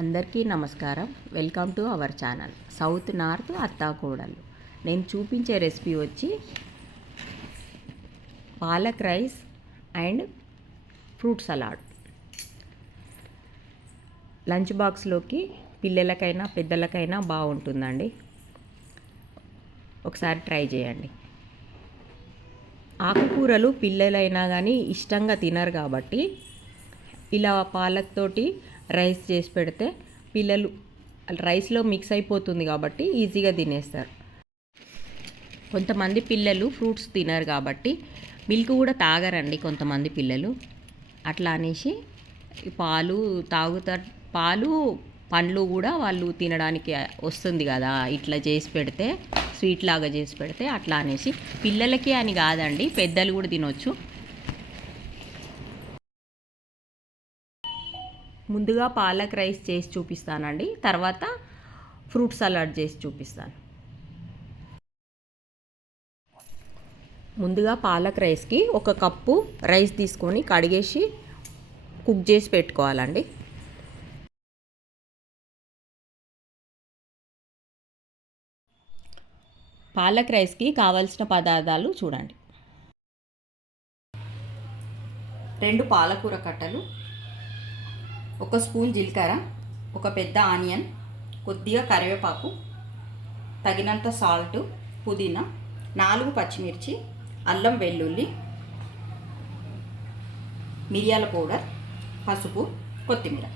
అందరికీ నమస్కారం. Welcome to our channel south north అత్తాకోడలు. నేను చూపించే రెసిపీ వచ్చి palak rice and fruit salad. Lunch బాక్స్లోకి పిల్లలకైనా పెద్దలకైనా బాగుంటుందండి. ఒకసారి ట్రై చేయండి. ఆకుకూరలు పిల్లలైనా కానీ ఇష్టంగా తినరు కాబట్టి ఇలా పాలక్ తోటి రైస్ చేసి పెడితే పిల్లలు రైస్లో మిక్స్ అయిపోతుంది కాబట్టి ఈజీగా తినేస్తారు. కొంతమంది పిల్లలు ఫ్రూట్స్ తినరు కాబట్టి మిల్క్ కూడా తాగరండి కొంతమంది పిల్లలు. అట్లా అనేసి పాలు తాగుతారు. పాలు పండ్లు కూడా వాళ్ళు తినడానికి వస్తుంది కదా, ఇట్లా చేసి పెడితే స్వీట్ లాగా చేసి పెడితే అట్లా అనేసి పిల్లలకి అని కాదండి, పెద్దలు కూడా తినొచ్చు. ముందుగా పాలక్ రైస్ చేసి చూపిస్తానండి, తర్వాత ఫ్రూట్ సలాడ్ చేసి చూపిస్తాను. ముందుగా పాలక్ రైస్కి 1 కప్పు రైస్ తీసుకొని కడిగేసి కుక్ చేసి పెట్టుకోవాలండి. పాలక్ రైస్కి కావాల్సిన పదార్థాలు చూడండి. 2 పాలకూర కట్టలు, 1 స్పూన్ జీలకర్ర, 1 పెద్ద ఆనియన్, కొద్దిగా కరివేపాకు, తగినంత సాల్ట్, పుదీనా, 4 పచ్చిమిర్చి, అల్లం వెల్లుల్లి, మిరియాల పౌడర్, పసుపు, కొత్తిమీర.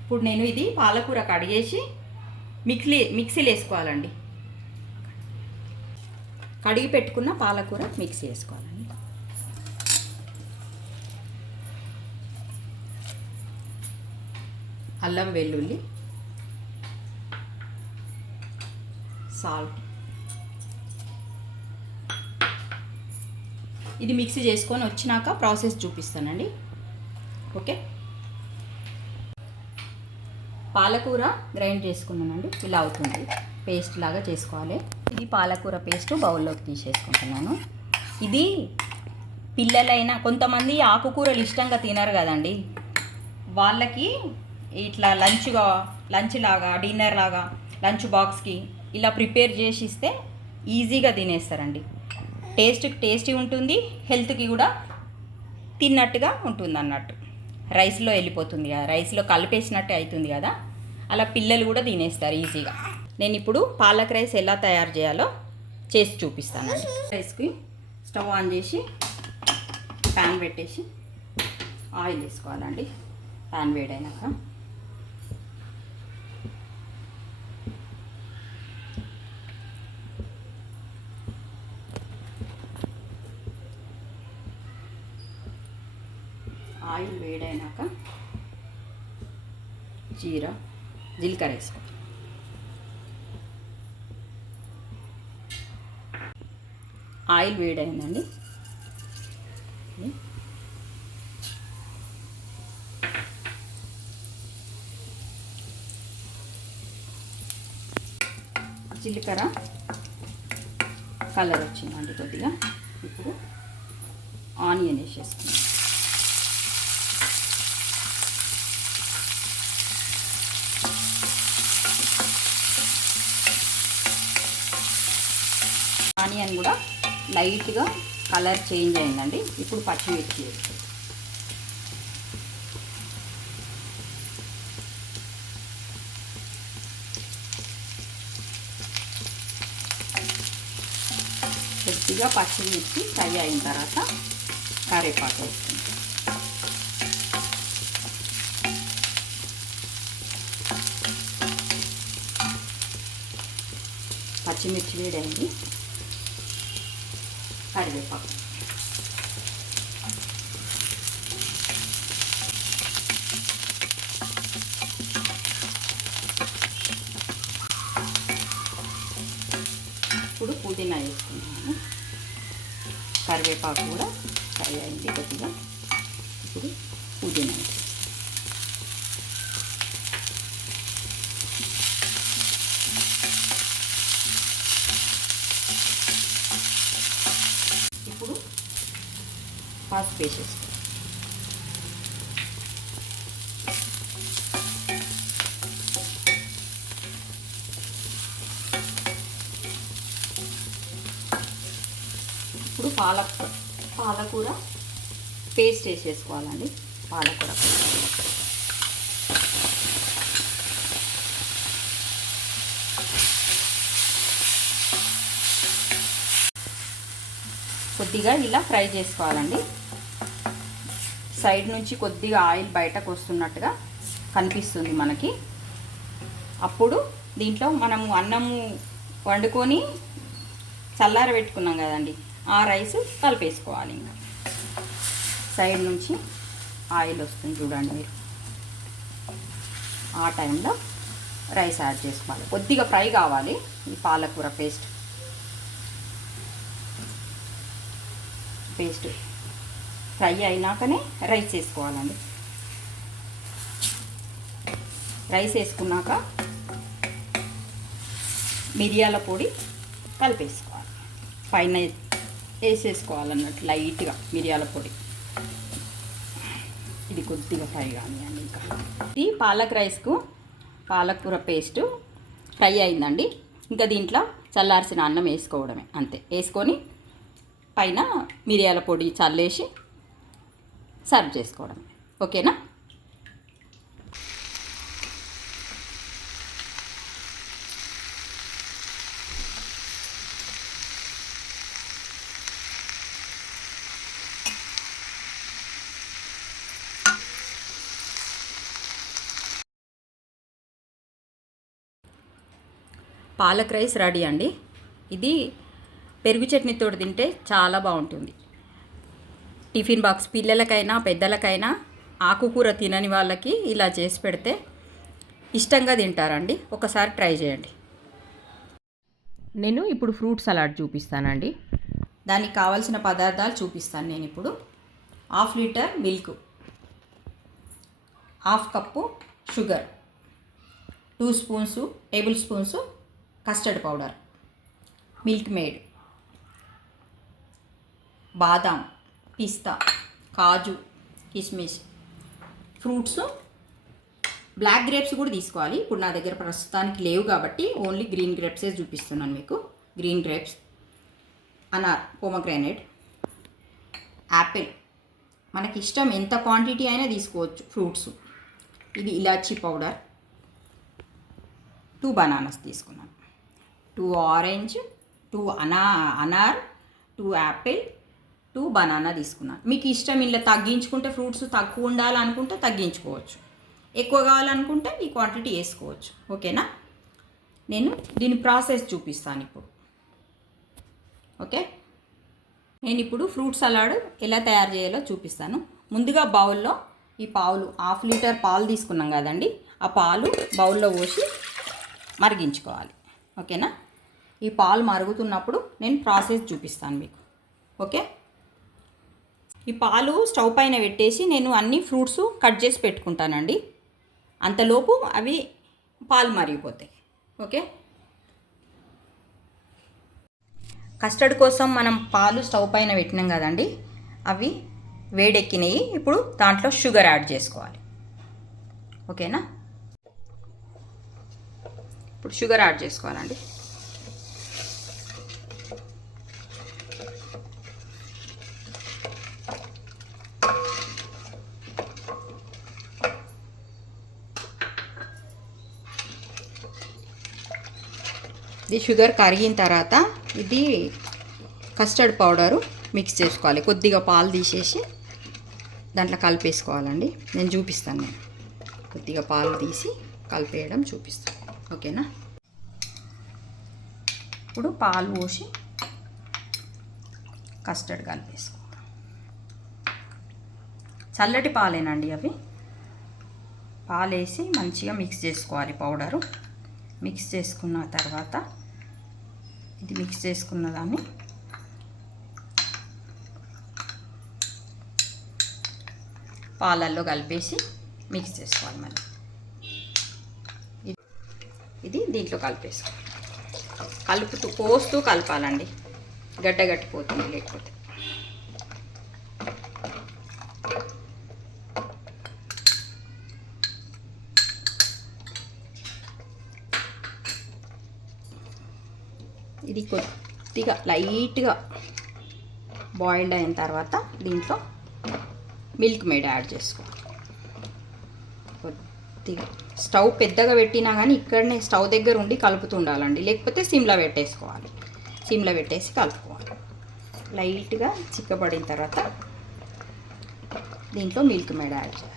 ఇప్పుడు నేను ఇది పాలకూర కడిగేసి మిక్సీలో వేసుకోవాలండి. కడిగి పెట్టుకున్న పాలకూర మిక్సీ వేసుకోవాలండి. అల్లం వెల్లుల్లి, సాల్ట్, ఇది మిక్సీ చేసుకొని వచ్చినాక ప్రాసెస్ చూపిస్తానండి. ఓకే, పాలకూర గ్రైండ్ చేసుకున్నానండి. ఇలా అవుతుంది, పేస్ట్ లాగా చేసుకోవాలి. ఇది పాలకూర పేస్ట్ బౌల్లోకి తీసేసుకుంటున్నాను. ఇది పిల్లలైనా కొంతమంది ఆకుకూరలు ఇష్టంగా తినరు కదండి, వాళ్ళకి ఇట్లా లంచ్ లాగా డిన్నర్ లాగా లంచ్ బాక్స్కి ఇలా ప్రిపేర్ చేసి ఇస్తే ఈజీగా తినేస్తారండి. టేస్టీ ఉంటుంది, హెల్త్కి కూడా తిన్నట్టుగా ఉంటుంది అన్నట్టు. రైస్లో వెళ్ళిపోతుంది కదా, రైస్లో కలిపేసినట్టే అవుతుంది కదా, అలా పిల్లలు కూడా తినేస్తారు ఈజీగా. నేను ఇప్పుడు పాలక్ రైస్ ఎలా తయారు చేయాలో చేసి చూపిస్తానండి. రైస్కి స్టవ్ ఆన్ చేసి ప్యాన్ పెట్టేసి ఆయిల్ వేసుకోవాలండి. ప్యాన్ వేడైనాక ఆయిల్ వేడైనాక జీలకర్ర వేసుకో. ఆయిల్ వేడైందండి. జీలకర్ర కలర్ వచ్చిందండి కొద్దిగా. ఇప్పుడు ఆనియన్ వేసేసుకుందాం. ఆనియన్ కూడా లైట్గా కలర్ చేంజ్ అయిందండి. ఇప్పుడు పచ్చిమిర్చి వేస్తాం. కొద్దిగా పచ్చిమిర్చి ఫ్రై అయిన తర్వాత కరివేపాకు వేసుకుంటాం. పచ్చిమిర్చి వేడైంది, కరివేపాకు, ఇప్పుడు పుదీనా వేసుకున్నాను. కరివేపాకు కూడా ఫ్రై అయింది కొద్దిగా. ఇప్పుడు పుదీనా వేసుకుంటాను. ఇప్పుడు పసుపు వేసేస్తాం. ఇప్పుడు పాలకూర పేస్ట్ వేసేసుకోవాలండి. పాలకూర కొద్దిగా ఇలా ఫ్రై చేసుకోవాలండి. సైడ్ నుంచి కొద్దిగా ఆయిల్ బయటకు వస్తున్నట్టుగా కనిపిస్తుంది మనకి. అప్పుడు దీంట్లో మనము అన్నము వండుకొని చల్లార పెట్టుకున్నాం కదండి, ఆ రైస్ కలిపేసుకోవాలి. ఇంకా సైడ్ నుంచి ఆయిల్ వస్తుంది చూడండి మీరు. ఆ టైంలో రైస్ యాడ్ చేసుకోవాలి. కొద్దిగా ఫ్రై కావాలి ఈ పాలకూర పేస్ట్ ఫ్రై అయినాకనే రైస్ వేసుకోవాలండి. రైస్ వేసుకున్నాక మిరియాల పొడి కలిపేసుకోవాలి. పైన వేసేసుకోవాలన్నట్టు లైట్గా మిరియాల పొడి. ఇది కొద్దిగా ఫ్రై కానివ్వండి. ఇంకా ఈ పాలక్ రైస్కు పాలకూర పేస్టు ఫ్రై అయిందండి. ఇంకా దీంట్లో చల్లార్చిన అన్నం వేసుకోవడమే, అంతే. వేసుకొని పైన మిరియాల పొడి చల్లేసి సర్వ్ చేసుకోవడమే. ఓకేనా? పాలక్ రైస్ రెడీ అండి. ఇది పెరుగు చట్నీతో తింటే చాలా బాగుంటుంది. టిఫిన్ బాక్స్ పిల్లలకైనా పెద్దలకైనా ఆకుకూర తినని వాళ్ళకి ఇలా చేసి పెడితే ఇష్టంగా తింటారండి. ఒకసారి ట్రై చేయండి. నేను ఇప్పుడు ఫ్రూట్ సలాడ్ చూపిస్తానండి. దానికి కావాల్సిన పదార్థాలు చూపిస్తాను నేను ఇప్పుడు. 1/2 litre milk, 1/2 cup sugar, 2 table spoons custard powder, milk made, బాదాం, పిస్తా, కాజు, కిస్మిస్, ఫ్రూట్స్. బ్లాక్ గ్రేప్స్ కూడా తీసుకోవాలి. ఇప్పుడు నా దగ్గర ప్రస్తుతానికి లేవు కాబట్టి ఓన్లీ గ్రీన్ గ్రేప్సే చూపిస్తున్నాను మీకు. గ్రీన్ గ్రేప్స్, అనార్, పోమగ్రానేట్, యాపిల్. మనకి ఇష్టం ఎంత క్వాంటిటీ అయినా తీసుకోవచ్చు ఫ్రూట్స్. ఇది ఇలాచీ పౌడర్, 2 బనానాస్ తీసుకున్నాను, 2 ఆరెంజ్, 2 అనార్, 2 యాపిల్, 2 బనానా తీసుకున్నాను. మీకు ఇష్టం ఇలా తగ్గించుకుంటే, ఫ్రూట్స్ తక్కువ ఉండాలనుకుంటే తగ్గించుకోవచ్చు, ఎక్కువ కావాలనుకుంటే ఈ క్వాంటిటీ వేసుకోవచ్చు. ఓకేనా? నేను దీని ప్రాసెస్ చూపిస్తాను ఇప్పుడు. ఓకే, నేను ఇప్పుడు ఫ్రూట్ సలాడ్ ఎలా తయారు చేయాలో చూపిస్తాను. ముందుగా బౌల్లో ఈ 1/2 లీటర్ పాలు తీసుకున్నాం కదండి, ఆ పాలు బౌల్లో పోసి మరిగించుకోవాలి. ఓకేనా? ఈ పాలు మరుగుతున్నప్పుడు నేను ప్రాసెస్ చూపిస్తాను మీకు. ఓకే, ఈ పాలు స్టవ్ పైన పెట్టేసి నేను అన్ని ఫ్రూట్స్ కట్ చేసి పెట్టుకుంటానండి. అంతలోపు అవి పాలు మరిగిపోతాయి. ఓకే, కస్టర్డ్ కోసం మనం పాలు స్టవ్ పైన పెట్టినాం కదండి, అవి వేడెక్కినాయి. ఇప్పుడు దాంట్లో షుగర్ యాడ్ చేసుకోవాలి. ఓకేనా? ఇప్పుడు షుగర్ యాడ్ చేసుకోవాలండి. ఇది షుగర్ కరిగిన తర్వాత ఇది కస్టర్డ్ పౌడరు మిక్స్ చేసుకోవాలి. కొద్దిగా పాలు తీసేసి దాంట్లో కలిపేసుకోవాలండి. నేను చూపిస్తాను. నేను కొద్దిగా పాలు తీసి కలిపేయడం చూపిస్తాను. ఓకేనా? ఇప్పుడు పాలు పోసి కస్టర్డ్ కలిపేసుకుంటాం. చల్లటి పాలేనండి అవి. పాలు వేసి మంచిగా మిక్స్ చేసుకోవాలి పౌడరు. మిక్స్ చేసుకున్న తర్వాత ఇది మిక్స్ చేసుకున్న దాన్ని పాలల్లో కలిపేసి మిక్స్ చేసుకోవాలి. మళ్ళీ ఇది దీంట్లో కలిపేసుకోవాలి. పోస్తూ కలపాలండి, గడ్డగట్టిపోతుంది లేకపోతే. ఇది కొద్దిగా లైట్గా బాయిల్డ్ అయిన తర్వాత దీంట్లో మిల్క్ మేడ్ యాడ్ చేసుకోవాలి. కొద్దిగా స్టవ్ పెద్దగా పెట్టినా కానీ ఇక్కడనే స్టవ్ దగ్గర ఉండి కలుపుతుండాలండి, లేకపోతే సిమ్లో పెట్టేసుకోవాలి. సిమ్లో పెట్టేసి కలుపుకోవాలి. లైట్గా చిక్కబడిన తర్వాత దీంట్లో మిల్క్ మేడ్ యాడ్ చేయాలి.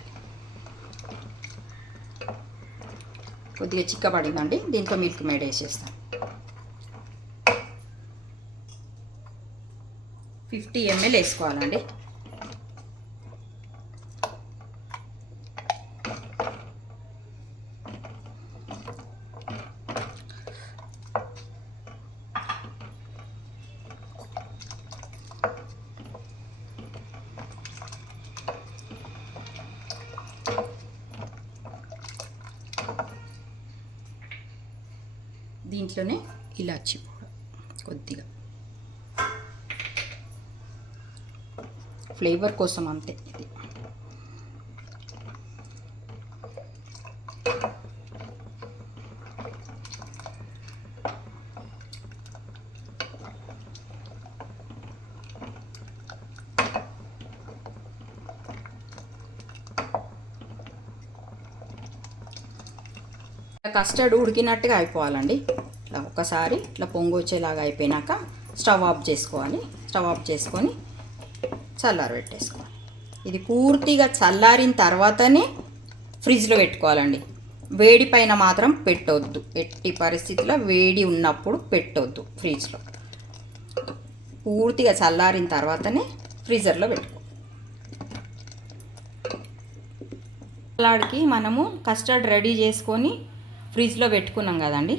కొద్దిగా చిక్కబడిందండి, దీంట్లో మిల్క్ మేడ్ వేసేస్తాను. 50 ml వేసుకోవాలండి. దీంట్లోనే ఇలాచి పౌడర్ కొద్దిగా, ఫ్లేవర్ కోసం అంతే. ఇది కస్టర్డ్ ఉడికినట్టుగా అయిపోవాలండి. ఇట్లా ఒకసారి ఇట్లా పొంగు వచ్చేలాగా అయిపోయినాక స్టవ్ ఆఫ్ చేసుకోవాలి. స్టవ్ ఆఫ్ చేసుకొని చల్లారబెట్టేసుకోవాలి. ఇది పూర్తిగా చల్లారిన తర్వాతనే ఫ్రిడ్జ్లో పెట్టుకోవాలండి. వేడి పైన మాత్రం పెట్టొద్దు, ఎట్టి పరిస్థితుల్లో వేడి ఉన్నప్పుడు పెట్టొద్దు ఫ్రిడ్జ్లో. పూర్తిగా చల్లారిన తర్వాతనే ఫ్రీజర్లో పెట్టుకోవాలి. సలాడ్కి మనము కస్టర్డ్ రెడీ చేసుకొని ఫ్రిడ్జ్లో పెట్టుకున్నాం కదండి,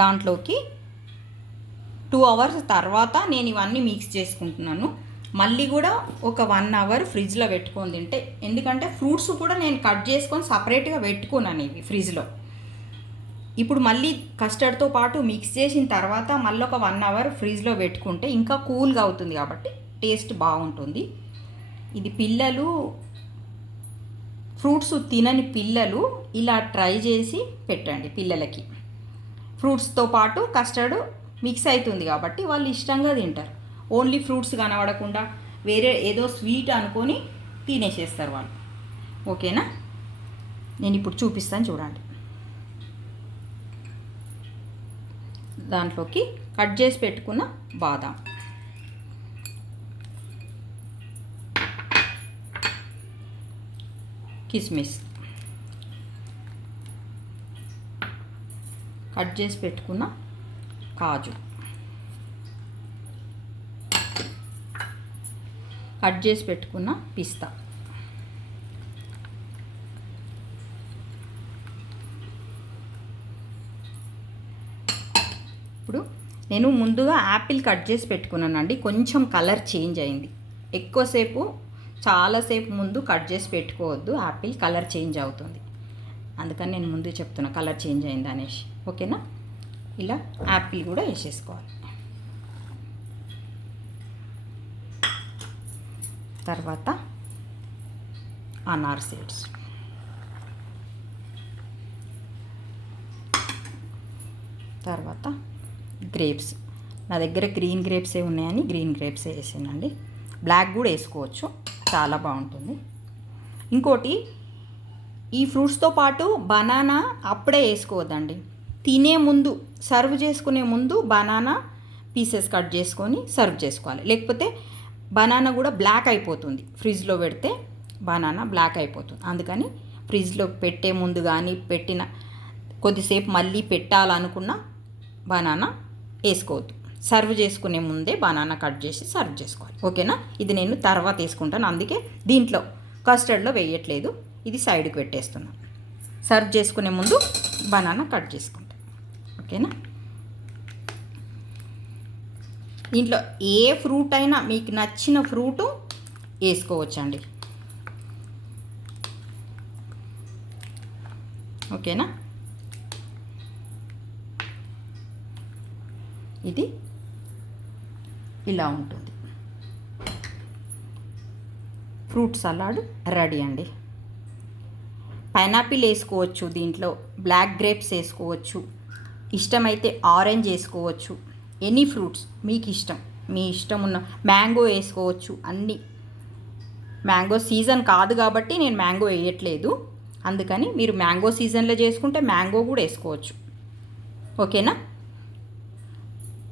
దాంట్లోకి 2 hours తర్వాత నేను ఇవన్నీ మిక్స్ చేసుకుంటున్నాను. మళ్ళీ కూడా ఒక 1 hour ఫ్రిడ్జ్లో పెట్టుకొని తింటే, ఎందుకంటే ఫ్రూట్స్ కూడా నేను కట్ చేసుకొని సపరేట్గా పెట్టుకున్నాను ఇవి ఫ్రిడ్జ్లో. ఇప్పుడు మళ్ళీ కస్టర్డ్తో పాటు మిక్స్ చేసిన తర్వాత మళ్ళీ ఒక 1 hour ఫ్రిడ్జ్లో పెట్టుకుంటే ఇంకా కూల్గా అవుతుంది కాబట్టి టేస్ట్ బాగుంటుంది. ఇది పిల్లలు, ఫ్రూట్స్ తినని పిల్లలు ఇలా ట్రై చేసి పెట్టండి పిల్లలకి. ఫ్రూట్స్తో పాటు కస్టర్డ్ మిక్స్ అవుతుంది కాబట్టి వాళ్ళు ఇష్టంగా తింటారు. ఓన్లీ ఫ్రూట్స్ కనబడకుండా వేరే ఏదో స్వీట్ అనుకొని తినేసేస్తారు వాళ్ళు. ఓకేనా? నేను ఇప్పుడు చూపిస్తాను చూడండి. దాంట్లోకి కట్ చేసి పెట్టుకున్న బాదాం, కిస్మిస్, కట్ చేసి పెట్టుకున్న కాజు, కట్ చేసి పెట్టుకున్న పిస్తా, ఇప్పుడు నేను ముందుగా యాపిల్ కట్ చేసి పెట్టుకున్నానండి. కొంచెం కలర్ చేంజ్ అయింది. ఎక్కువసేపు, చాలాసేపు ముందు కట్ చేసి పెట్టుకోవద్దు, యాపిల్ కలర్ చేంజ్ అవుతుంది. అందుకని నేను ముందు చెప్తున్నా కలర్ చేంజ్ అయింది అనేసి. ఓకేనా? ఇలా యాపిల్ కూడా వేసేసుకోవాలి. తర్వాత అనార్ సీడ్స్, తర్వాత గ్రేప్స్. నా దగ్గర గ్రీన్ గ్రేప్సే ఉన్నాయని గ్రీన్ గ్రేప్సే వేసానండి. బ్లాక్ కూడా వేసుకోవచ్చు, చాలా బాగుంటుంది. ఇంకోటి, ఈ ఫ్రూట్స్తో పాటు బనానా అప్పుడే వేసుకోవద్దండి. తినే ముందు, సర్వ్ చేసుకునే ముందు బనానా పీసెస్ కట్ చేసుకొని సర్వ్ చేసుకోవాలి. లేకపోతే బనానా కూడా బ్లాక్ అయిపోతుంది, ఫ్రిడ్జ్లో పెడితే బనానా బ్లాక్ అయిపోతుంది. అందుకని ఫ్రిడ్జ్లో పెట్టే ముందు కానీ పెట్టిన కొద్దిసేపు మళ్ళీ పెట్టాలనుకున్న బనానా వేసుకోవద్దు. సర్వ్ చేసుకునే ముందే బనానా కట్ చేసి సర్వ్ చేసుకోవాలి. ఓకేనా? ఇది నేను తర్వాత వేసుకుంటాను, అందుకే దీంట్లో కస్టర్డ్లో వేయట్లేదు, ఇది సైడ్కి పెట్టేస్తున్నాను. సర్వ్ చేసుకునే ముందు బనానా కట్ చేసుకుంటాను. ఓకేనా? దీంట్లో ఏ ఫ్రూట్ అయినా మీకు నచ్చిన ఫ్రూటు వేసుకోవచ్చండి. ఓకేనా? ఇది ఇలా ఉంటుంది. ఫ్రూట్ సలాడ్ రెడీ అండి. పైనాపిల్ వేసుకోవచ్చు, దీంట్లో బ్లాక్ గ్రేప్స్ వేసుకోవచ్చు, ఇష్టమైతే ఆరెంజ్ వేసుకోవచ్చు. ఎనీ ఫ్రూట్స్ మీకు ఇష్టం. మీ ఇష్టం ఉన్న మ్యాంగో వేసుకోవచ్చు అన్నీ. మ్యాంగో సీజన్ కాదు కాబట్టి నేను మ్యాంగో వేయట్లేదు, అందుకని మీరు మ్యాంగో సీజన్లో చేసుకుంటే మ్యాంగో కూడా వేసుకోవచ్చు. ఓకేనా?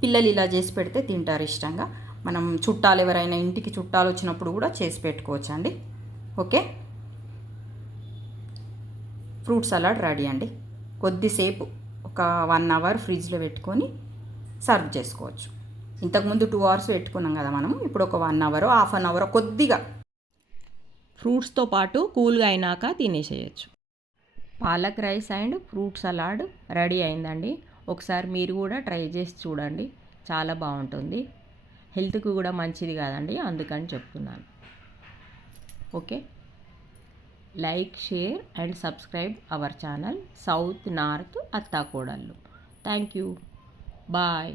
పిల్లలు ఇలా చేసి పెడితే తింటారు ఇష్టంగా. మనం చుట్టాలు ఎవరైనా ఇంటికి చుట్టాలు వచ్చినప్పుడు కూడా చేసి పెట్టుకోవచ్చు అండి. ఓకే, ఫ్రూట్ సలాడ్ రెడీ అండి. కొద్దిసేపు ఒక 1 అవర్ ఫ్రిడ్జ్లో పెట్టుకొని సర్వ్ చేసుకోవచ్చు. ఇంతకుముందు 2 అవర్స్ పెట్టుకున్నాం కదా మనం, ఇప్పుడు ఒక 1 అవర్, హాఫ్ అన్ అవర్ కొద్దిగా ఫ్రూట్స్తో పాటు కూల్గా అయినాక తినేసేయచ్చు. Palak rice and fruit salad ready అయిందండి. ఒకసారి మీరు కూడా ట్రై చేసి చూడండి, చాలా బాగుంటుంది. హెల్త్కి కూడా మంచిది కాదండి, అందుకని చెప్తున్నాను. Okay, like, share and subscribe our channel south north అత్తాకోడళ్ళు. Thank you, bye.